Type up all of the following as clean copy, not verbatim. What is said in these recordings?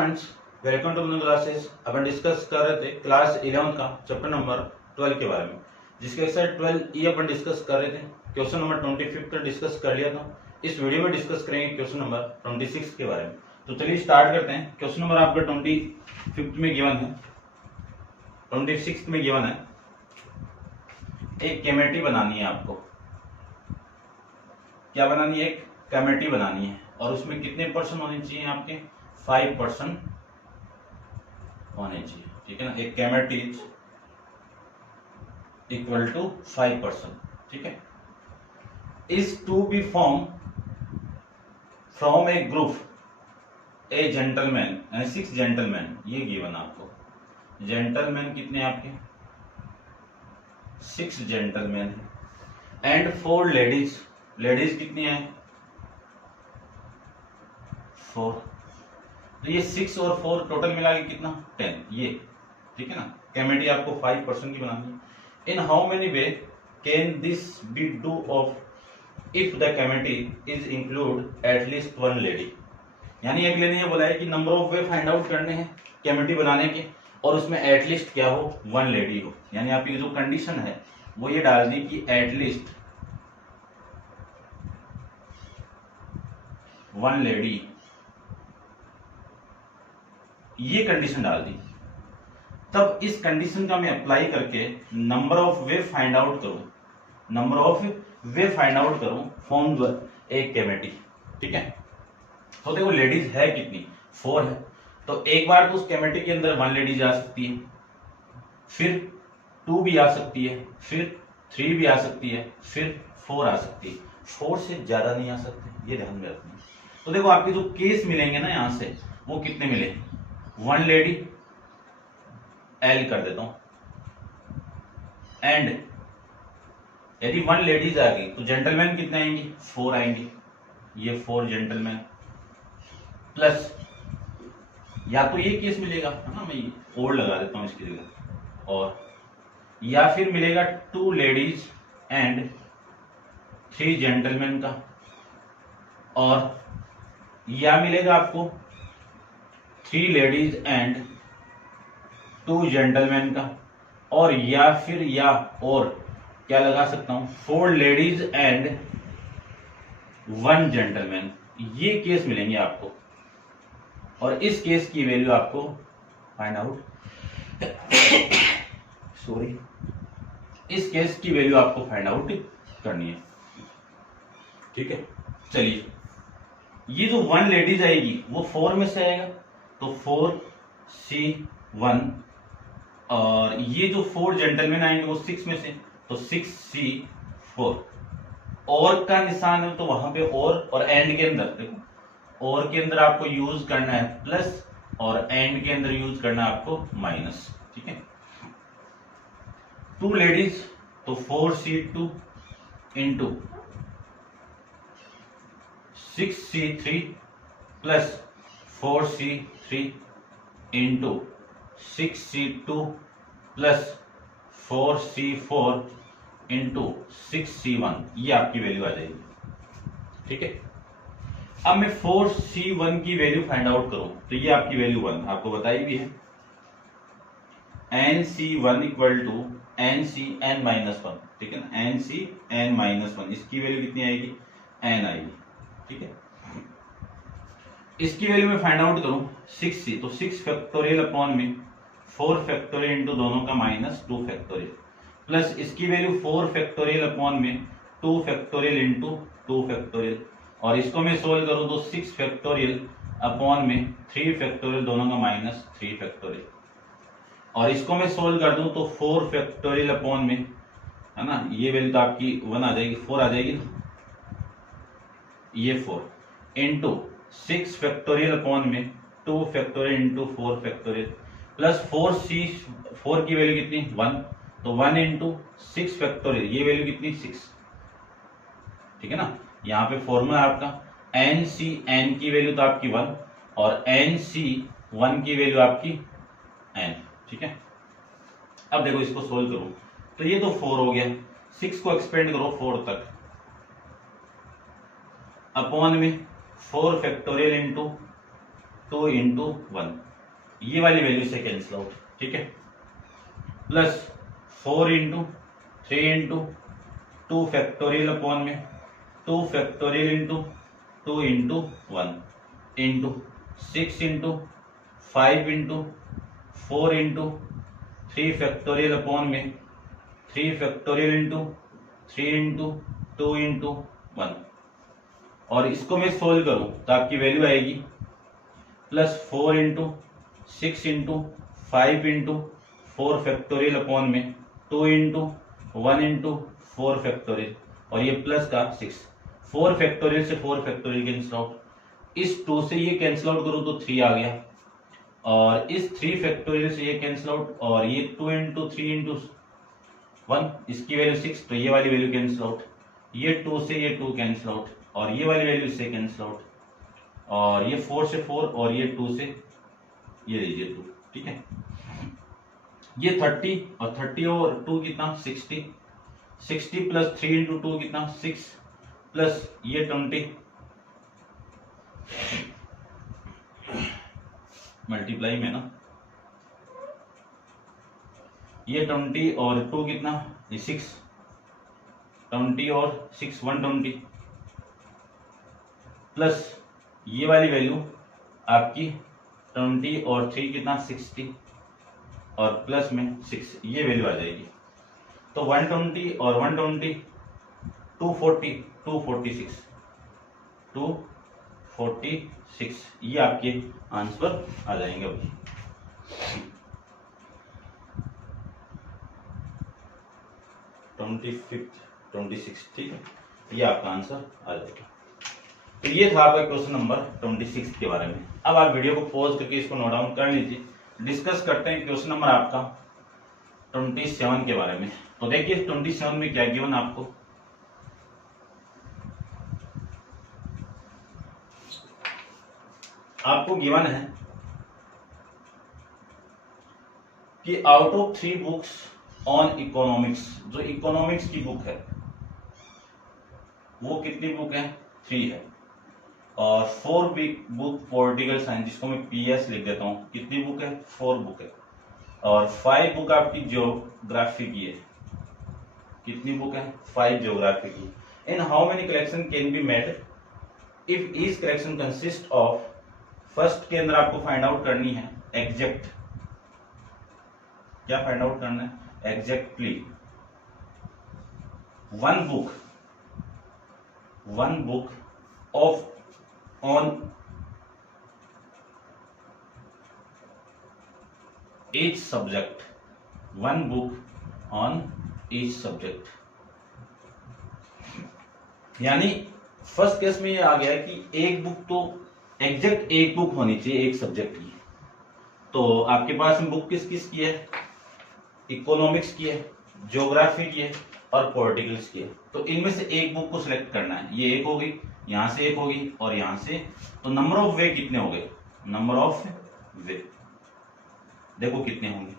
Friends, welcome to new classes. अपन discuss कर रहे थे क्लास 11 का चैप्टर नंबर 12 के बारे में, जिसके एक्सरसाइज 12 ये अपन डिस्कस कर रहे थे। क्वेश्चन नंबर 25 का डिस्कस कर लिया था। इस वीडियो में डिस्कस करेंगे क्वेश्चन नंबर 26 के बारे में। तो चलिए स्टार्ट करते हैं। क्वेश्चन नंबर आपका 25 में गिवन है, 26 में गिवन है, एक केमिटी बनानी है आपको। क्या बनानी है? एक केमिटी बनानी है, और उसमें कितने परसेंट होने चाहिए आपके? 5% होने चाहिए, ठीक है ना। एक केमिटी इज इक्वल टू 5%, ठीक है। Is to be form from a group a gentleman, 6 gentleman, ये गिवन आपको। जेंटलमैन कितने आपके? 6 जेंटलमैन है, एंड 4 लेडीज। लेडीज कितनी है? 4। तो ये 6 और 4 टोटल मिला के कितना? 10, ये, ठीक है ना। केमिटी आपको 5% की बनानी है। In how many way can this be do of if the committee is include at least 1 lady. यानी अगले ने ये बोला है कि number of way find out करने हैं केमिटी बनाने के, और उसमें एटलीस्ट क्या हो? 1 लेडी हो। यानी आपकी जो कंडीशन है वो ये डाल दी कि एटलीस्ट 1 लेडी, ये कंडीशन डाल दी। तब इस कंडीशन का मैं अप्लाई करके number of way find out करूं, number of way find out करूं फॉर्म एक केमिटी, ठीक है। तो देखो लेडीज है कितनी? 4 है। तो एक बार तो उस केमिटी के अंदर 1 लेडीज आ सकती है, फिर 2 भी आ सकती है, फिर 3 भी आ सकती है, फिर 4 आ सकती है। 4 से ज्यादा नहीं आ सकते, ये ध्यान में रखना। तो देखो आपके जो केस मिलेंगे ना यहां से, वो कितने मिले? 1 लेडी, एल कर देता हूं, एंड यदि 1 लेडीज आ गई तो जेंटलमैन कितने आएंगे? 4 आएंगे। ये 4 जेंटलमैन, प्लस या तो ये केस मिलेगा, है ना, मैं और लगा देता हूं इसकी जगह, और या फिर मिलेगा 2 लेडीज एंड 3 जेंटलमैन का, और या मिलेगा आपको 3 लेडीज एंड 2 जेंटलमैन का, और या फिर या और क्या लगा सकता हूं? 4 लेडीज एंड 1 जेंटलमैन। ये केस मिलेंगे आपको, और इस केस की वैल्यू आपको फाइंड आउट सॉरी, इस केस की वैल्यू आपको फाइंड आउट करनी है, ठीक है। चलिए, ये जो 1 लेडीज आएगी वो 4 में से आएगा, तो 4C1, और ये जो 4 जेंटलमैन आएंगे वो 6 में से, तो 6C4। और का निशान है तो वहां पे और एंड के अंदर देखो, और के अंदर आपको यूज करना है प्लस, और एंड के अंदर यूज करना है आपको माइनस, ठीक है। 2 लेडीज तो 4C2 into 6C3 plus 4C3 into 6C2 plus 4C4 into 6C1, ये आपकी वैल्यू आ जाएगी, ठीक है। अब मैं 4C1 की वैल्यू फाइंड आउट करूं तो ये आपकी वैल्यू 1 आपको बताई भी है। NC1 इक्वल टू NCN-1, ठीक है ना। NCN-1, इसकी वैल्यू कितनी आएगी? N आएगी, ठीक है। इसकी वैल्यू में फाइंड आउट करूं 6C, तो 6 फैक्टोरियल अपॉन में 4 फैक्टोरियल इंटू दोनों का माइनस 2 फैक्टोरियल, प्लस इसकी वैल्यू 4 फैक्टोरियल अपॉन में 2 फैक्टोरियल इंटू 2 फैक्टोरियल, और इसको मैं सोल्व करूं तो 6 फैक्टोरियल अपॉन में 3 फैक्टोरियल, दोनों का माइनस 3 फैक्टोरियल, और इसको मैं सोल्व कर दूं तो 4 फैक्टोरियल अपॉन में, है ना, ये वैल्यू तो आपकी 1 आ जाएगी, 4 आ जाएगी ना, ये 4 इंटू 6 फैक्टोरियल अपॉन में 2 फैक्टोरियल इंटू 4 फैक्टोरियल, प्लस 4 की वैल्यू कितनी? 1, तो 1 इंटू 6 फैक्टोरियल, ये वैल्यू कितनी? 6, ठीक है ना। यहाँ पे फॉर्मूला आपका NCN की वैल्यू तो आपकी 1, और NC1 की वैल्यू आपकी N, ठीक है। अब देखो इसको सोल्व करो तो ये तो 4 हो गया, 6 को एक्सपेंड करो 4 तक, अपॉन में 4 फैक्टोरियल इंटू 2 इंटू 1, ये वाली वैल्यू से कैंसिल आउट, ठीक है। Plus 4 into 3 into 2 factorial upon में 2 factorial into 2 into 1 into 6 into 5 into 4 into 3 factorial upon में 3 फैक्टोरियल इंटू 3 इंटू 2 इंटू 1, और इसको मैं सोल्व करूं तो आपकी वैल्यू आएगी plus 4 into 6 into 5 into 4 factorial upon में 2 इंटू 1 इंटू 4 फैक्टोरियल, और ये प्लस का 6, 4 फैक्टोरियल से 4 फैक्टोरियल कैंसिल आउट, इस 2 से ये कैंसिल आउट करूं तो 3 आ गया, और इस 3 फैक्टोरियल से ये कैंसिल आउट, और ये 2 इंटू 3 इंटू 1, इसकी वैल्यू 6, तो ये वाली वैल्यू कैंसिल आउट, ये 2 से ये 2 कैंसिल आउट, और ये वाली वैल्यू से कैंसिल आउट, और ये 4 से 4, और ये 2 से ये लीजिए 2, ठीक है। ये 30 और 30 और 2 कितना 60, 60 प्लस 3 इंटू 2 कितना 6, प्लस ये 20 मल्टीप्लाई में ना, ये 20 और 2 कितना ये 6, 20 और 6 120, प्लस ये वाली वैल्यू आपकी 20 और 3 कितना 60, और प्लस में 6, ये वैल्यू आ जाएगी। तो 120 और 120 240 246 246, ये आपके आंसर आ जाएंगे अभी। फिफ्थ 26, ठीक है, ये आपका आंसर आ जाएगा। तो ये था आपका क्वेश्चन नंबर 26 के बारे में। अब आप वीडियो को पॉज करके इसको नोट डाउन कर लीजिए, डिस्कस करते हैं क्वेश्चन नंबर आपका 27 के बारे में। तो देखिए 27 में क्या गिवन आपको, आपको गिवन है कि out of 3 books on economics, जो इकोनॉमिक्स की बुक है वो कितनी बुक है 3 है, और 4 बुक पॉलिटिकल साइंस, जिसको मैं पीएस लिख देता हूं, कितनी बुक है 4 बुक है, और 5 बुक आपकी ज्योग्राफी की है, कितनी बुक है 5 ज्योग्राफी की। इन how many collection can be made if each collection consist of, first के अंदर आपको फाइंड आउट करनी है एग्जैक्ट, क्या फाइंड आउट करना है exactly one book of on each subject, one book on each subject। यानी फर्स्ट केस में ये आ गया कि एक बुक तो एग्जैक्ट एक बुक होनी चाहिए एक सब्जेक्ट की। तो आपके पास में बुक किस किस की है, इकोनॉमिक्स की है, ज्योग्राफी की है और पॉलिटिकल्स की है। तो इनमें से एक बुक को सिलेक्ट करना है, ये एक होगी, यहां से एक होगी और यहां से, तो नंबर ऑफ वे कितने हो गए, नंबर ऑफ वे देखो कितने होंगे।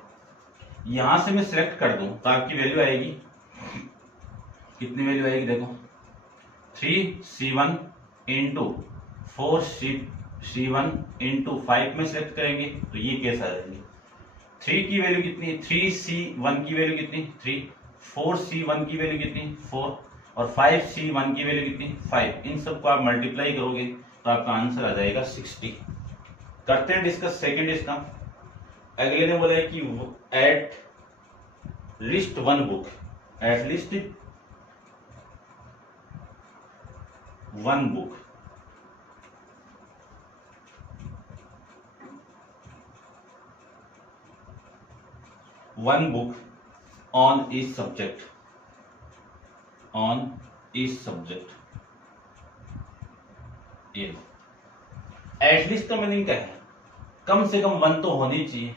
यहां से मैं सिलेक्ट कर दूं तो आपकी वैल्यू आएगी, कितनी वैल्यू आएगी देखो 3C1 इंटू 4C1 इंटू 5 में सिलेक्ट करेंगे तो ये कैसे आ जाएंगे, 3 की वैल्यू कितनी, 3C1 की वैल्यू कितनी 3, 4C1 की वैल्यू कितनी 4, और 5C1 की वैल्यू कितनी 5। इन सबको आप मल्टीप्लाई करोगे तो आपका आंसर आ जाएगा 60। करते हैं डिस्कस सेकंड इसका। अगले ने बोला है कि at least one book, at least one book on each subject, on each subject. ये एटलीस्ट का मीनिंग क्या है, कम से कम 1 तो होनी चाहिए।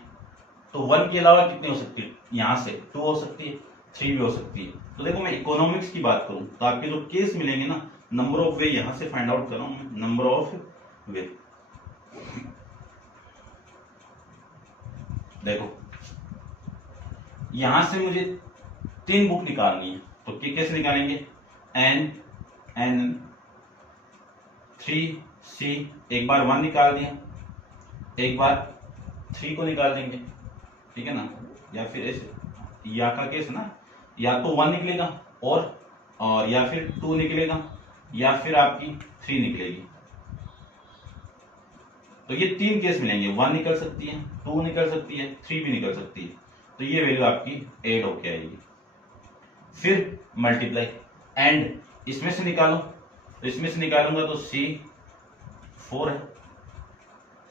तो 1 के अलावा कितनी हो सकती है, यहां से 2 हो सकती है, 3 भी हो सकती है। तो देखो मैं इकोनॉमिक्स की बात करूं तो आपके जो केस मिलेंगे ना, नंबर ऑफ वे यहां से फाइंड आउट कर रहा हूं मैं, नंबर ऑफ वे। देखो यहां से मुझे 3 बुक निकालनी है, तो कैसे निकालेंगे, N 3C, एक बार 1 निकाल दिया, एक बार 3 को निकाल देंगे, ठीक है ना, या फिर ऐसे या का केस ना, या तो 1 निकलेगा और या फिर 2 निकलेगा या फिर आपकी 3 निकलेगी। तो ये 3 केस मिलेंगे, 1 निकल सकती है, 2 निकल सकती है, 3 भी निकल सकती है। तो ये वैल्यू आपकी ऐड होके आएगी। फिर मल्टीप्लाई एंड इसमें से निकालो, तो इसमें से निकालूंगा तो C4 है,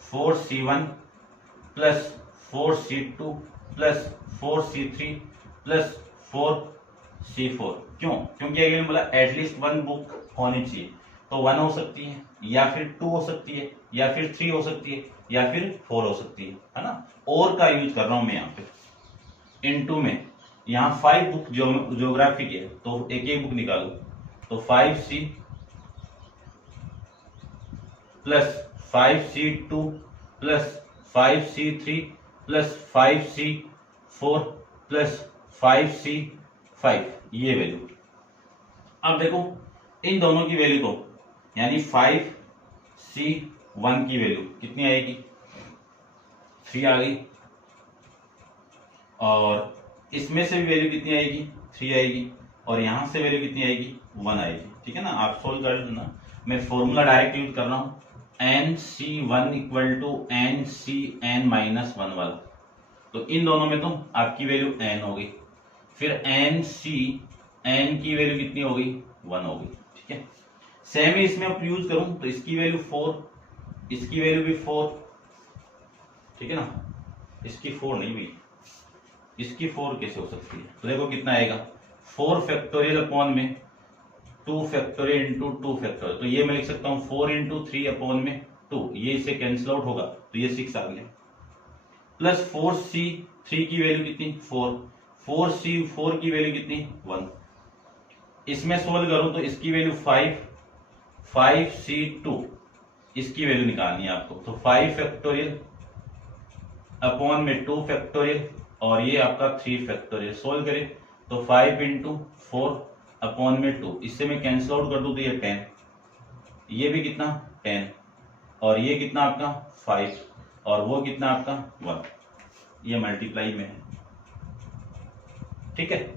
4C1 plus 4C2 plus 4C3 plus 4C4। क्यों? क्योंकि अगले बोला एटलीस्ट 1 बुक होनी चाहिए, तो 1 हो सकती है या फिर 2 हो सकती है या फिर 3 हो सकती है या फिर 4 हो सकती है ना। और का यूज कर रहा हूं मैं यहाँ पे। इनटू में यहाँ 5 बुक ज्योग्राफी की है, तो एक एक बुक निकालो, तो 5C plus 5C2 plus 5C3 plus 5C4 plus 5C5, ये वैल्यू। अब देखो इन दोनों की वैल्यू को, यानी 5C1 की वैल्यू कितनी आएगी, 3 आ गई, और इसमें से भी वैल्यू कितनी आएगी, 3 आएगी, और यहां से वैल्यू कितनी आएगी, 1 आएगी, ठीक है ना। आप सोल्व कर लेना, मैं फॉर्मूला डायरेक्ट यूज कर रहा हूं, NC1 equal to NCN minus 1 वाला। तो इन दोनों में तो आपकी वैल्यू n हो गई, फिर NCN की वैल्यू कितनी हो गई, 1 हो गई, ठीक है। सेम ही इसमें आप यूज करूं तो इसकी वैल्यू 4, इसकी वैल्यू भी 4, ठीक है ना, इसकी 4 नहीं हुई, इसकी 4 कैसे हो सकती है, तो देखो कितना आएगा, 4 फैक्टोरियल अपॉन में 2 फैक्टोरियल इंटू 2 फैक्टोरियल, तो ये मैं लिख सकता हूँ 4 इंटू 3 अपॉन में 2, ये इससे कैंसिल आउट होगा तो ये 6 आ गया, प्लस 4C3 की वैल्यू कितनी, 4, 4C4 की वैल्यू कितनी, 1। इसमें सोल्व करूं तो इसकी वैल्यू 5, 5C2 इसकी वैल्यू निकालनी है आपको, तो 5 फैक्टोरियल अपॉन में 2 फैक्टोरियल और ये आपका 3 फैक्टोरियल। सोल्व करें तो 5 इंटू 4 अपॉन में 2, इससे मैं कैंसिल आउट कर दूं तो ये 10, ये भी कितना 10, और ये कितना आपका 5, और वो कितना आपका 1, ये मल्टीप्लाई में है, ठीक है।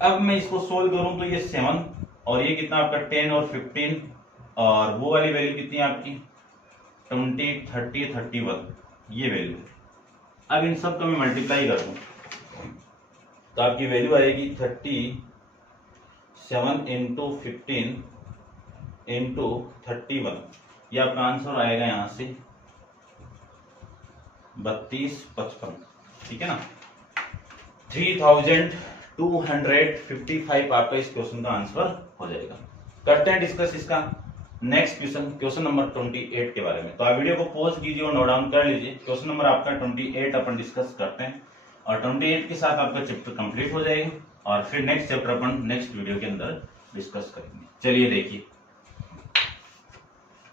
अब मैं इसको सोल्व करूं तो ये 7, और ये कितना आपका 10 और 15, और वो वाली वैल्यू कितनी है आपकी 20, 30, 31, ये वैल्यू। अब इन सब को मैं मल्टीप्लाई कर दूं तो आपकी वैल्यू आएगी 37 इंटू 15 इंटू 31, ये आपका आंसर आएगा यहां से 3255, ठीक है ना। 3255 आपका इस क्वेश्चन का आंसर हो जाएगा। करते हैं डिस्कस इसका नेक्स्ट क्वेश्चन, क्वेश्चन नंबर 28 के बारे में। तो आप वीडियो को पॉज कीजिए और नोट डाउन कर लीजिए। क्वेश्चन नंबर आपका 28 अपन डिस्कस करते हैं, और 28 के साथ आपका चैप्टर कंप्लीट हो जाएगा, और फिर नेक्स्ट चैप्टर अपन नेक्स्ट वीडियो के अंदर डिस्कस करेंगे। चलिए देखिए,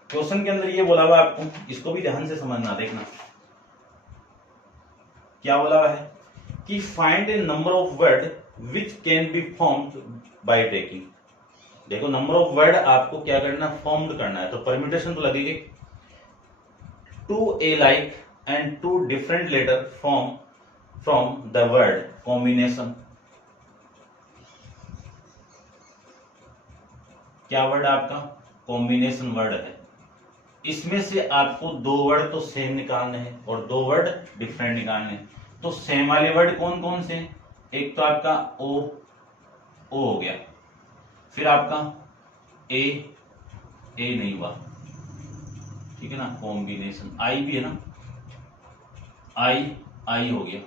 क्वेश्चन के अंदर ये बोला हुआ आपको, इसको भी ध्यान से समझना, देखना क्या बोला हुआ है कि find A number of word which can be formed by taking. देखो नंबर ऑफ वर्ड आपको क्या करना, फॉर्म्ड करना है, तो परम्यूटेशन तो लगेगी। 2 alike and 2 different letter from the word combination। क्या वर्ड आपका कॉम्बिनेशन वर्ड है, इसमें से आपको 2 वर्ड तो सेम निकालने हैं और 2 वर्ड डिफरेंट निकालने हैं। तो सेम वाले वर्ड कौन कौन से, एक तो आपका ओ हो गया, फिर आपका ए नहीं हुआ, ठीक है ना, कॉम्बिनेशन। आई भी है ना, आई हो गया,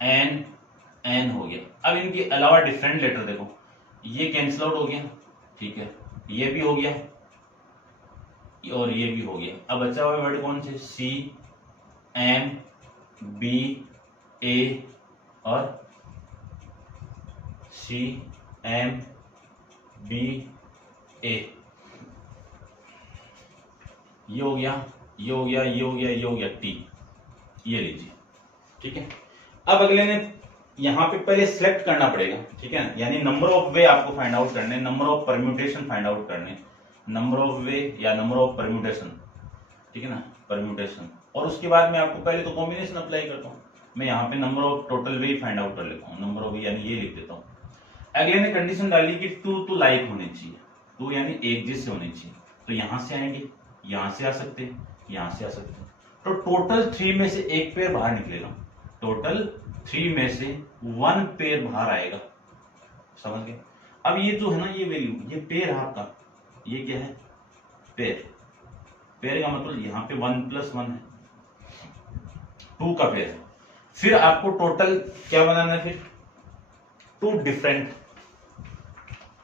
एन हो गया। अब इनके अलावा डिफरेंट लेटर देखो, ये कैंसिल आउट हो गया, ठीक है, ये भी हो गया और ये भी हो गया। अब बचा हुआ वर्ड कौन से, सी एम बी ए और सी एम बी ए, ये हो गया, ये हो गया, ये हो गया, ये हो गया, टी, ये लीजिए, ठीक है। अब अगले ने यहां पे पहले सिलेक्ट करना पड़ेगा, ठीक है, यानी नंबर ऑफ वे आपको फाइंड आउट करने, number of permutation find out करने, नंबर ऑफ वे या नंबर ऑफ परम्यूटेशन, ठीक है ना, परम्यूटेशन। और उसके बाद मैं आपको पहले तो कॉम्बिनेशन अप्लाई करता हूँ। मैं यहाँ पे number of total way find out कर लेता हूँ, नंबर ऑफ यानी ये लिख देता हूँ। अगले ने कंडीशन डाली कि टू टू लाइक होने चाहिए, टू यानी एक जैसे होने चाहिए, तो यहां से आएंगे, यहां से आ सकते हैं, यहां से आ सकते हैं, तो टोटल 3 में से एक पेयर बाहर निकलेगा, टोटल 3 में से 1 पेयर बाहर आएगा, समझ गए। अब ये जो है ना ये वैल्यू, ये पेयर है आपका, ये क्या है पेयर, पेयर का मतलब यहाँ पे 1 + 1 है, 2 का पेयर है। फिर आपको टोटल क्या बनाना है, फिर 2 डिफरेंट,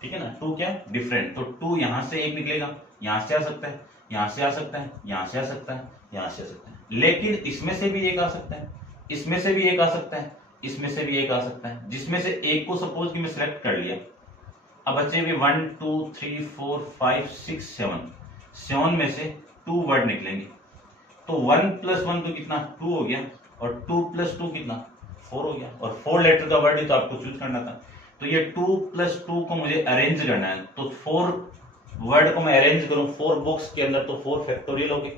ठीक है ना, 2 क्या डिफरेंट, तो 2 यहां से एक निकलेगा, यहां से आ सकता है, यहां से आ सकता है, यहां से आ सकता है, यहां से आ सकता है, लेकिन इसमें से भी एक आ सकता है, इसमें से भी एक आ सकता है, इसमें से भी एक आ सकता है, जिसमें से एक को सपोज कि मैं सिलेक्ट कर लिया। अब बच्चे भी 1 2 3 4 5 6 7 में से 2 वर्ड निकलेंगे, तो 1 + 1 तो कितना 2 हो गया, और 2 + 2 कितना 4 हो गया, और 4 लेटर का वर्ड ही तो आपको चूज करना था, तो ये 2 + 2 को मुझे अरेंज करना है, तो 4 वर्ड को मैं अरेंज करूं 4 बॉक्स के अंदर, तो 4 फैक्टोरियल हो गए,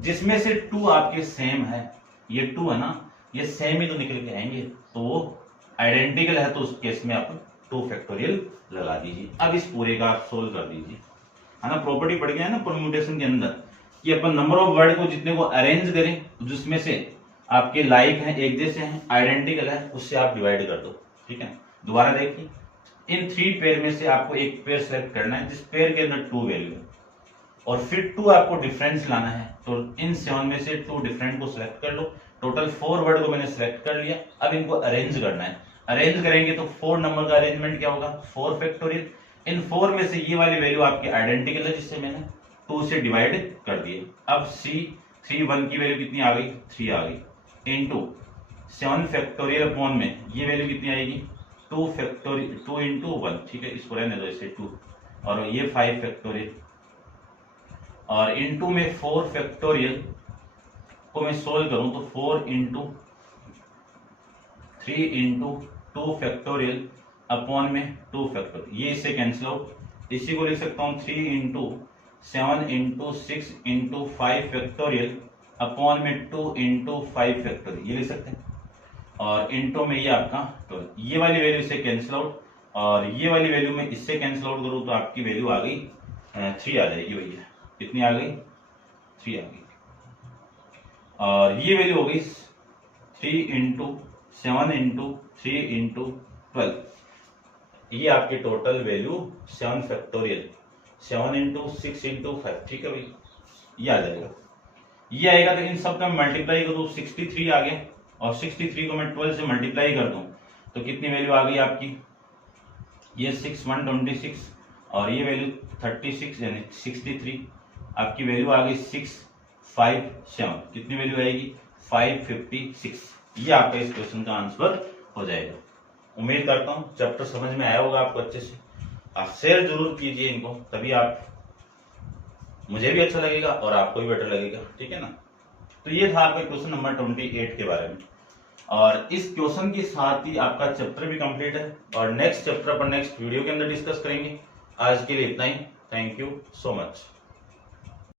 जिसमें से 2 आपके सेम है, ये 2 है ना, ये सेम ही तो निकल के आएंगे, तो वो आइडेंटिकल है, तो उस केस में आप 2 फैक्टोरियल लगा दीजिए। अब इस पूरे का आप सोल्व कर दीजिए, है ना, प्रॉपर्टी पड़ गया है ना परम्यूटेशन के अंदर कि अपन नंबर ऑफ वर्ड को जितने को अरेंज करें, जिसमें से आपके लाइक हैं, एक जैसे हैं, आइडेंटिकल है, उससे आप डिवाइड कर दो, ठीक है। दोबारा देखिए, इन 3 पेयर में से आपको एक पेयर सेलेक्ट करना है जिस पेयर के अंदर 2 वैल्यू है, और फिर 2 आपको डिफरेंस लाना है, तो इन 7 में से 2 डिफरेंट को सिलेक्ट कर लो, टोटल 4 वर्ड को मैंने सिलेक्ट कर लिया। अब इनको अरेंज करना है, अरेंज करेंगे तो 4 नंबर का अरेंजमेंट क्या होगा 4 फैक्टोरियल, इन 4 में से ये वाली वैल्यू आपकी आइडेंटिकल है, जिससे मैंने 2 से डिवाइड कर दिए। अब C31 की वैल्यू कितनी आ गई 3 आ गई, इंटू 7 फैक्टोरियल अपॉन में ये वैल्यू कितनी आएगी 2 फैक्टोरियल, 2 × 1, ठीक है, इसको रहने दो इसे 2, और ये 5 फैक्टोरियल, और इंटू में 4 फैक्टोरियल को मैं सोल्व करूं तो 4 × 3 × 2 फैक्टोरियल अपॉन में 2 फैक्टोरियल, ये इससे कैंसिल आउट, इसी को लिख सकता हूं 3 × 7 × 6 × 5 फैक्टोरियल अपॉन में 2 × 5 फैक्टोरियल, ये लिख सकते हैं, और इंटू में ये आपका 12, ये वाली वैल्यू से कैंसिल आउट, और ये वाली वैल्यू में इससे कैंसिल आउट करूं तो आपकी वैल्यू आ गई 3 आ जाएगी भैया, कितनी आ गई 3 आ गई, और ये वैल्यू हो गई 3 × 7 × 3 × 12, ये आपकी टोटल वैल्यू 7 फैक्टोरियल 7 × 6 × 5, ठीक है भाई, ये आ जाएगा, ये आएगा। तो इन सब का मल्टीप्लाई करूं 63 आ गया, और 63 को मैं 12 से मल्टीप्लाई कर दूं तो कितनी वैल्यू आ गई आपकी, ये 6 1 26, और ये वैल्यू 36 यानी 63, आपकी वैल्यू आ गई 657, कितनी वैल्यू आएगी 556, ये आपका इस क्वेश्चन का आंसर हो जाएगा। उम्मीद करता हूं चैप्टर समझ में आया होगा आपको अच्छे से, आप शेयर जरूर कीजिए इनको, तभी आप मुझे भी अच्छा लगेगा और आपको भी बेटर लगेगा, ठीक है ना। तो ये था आपका क्वेश्चन नंबर 28 के बारे में, और इस क्वेश्चन के साथ ही आपका चैप्टर भी कंप्लीट है, और नेक्स्ट चैप्टर पर नेक्स्ट वीडियो के अंदर डिस्कस करेंगे। आज के लिए इतना ही, थैंक यू सो मच।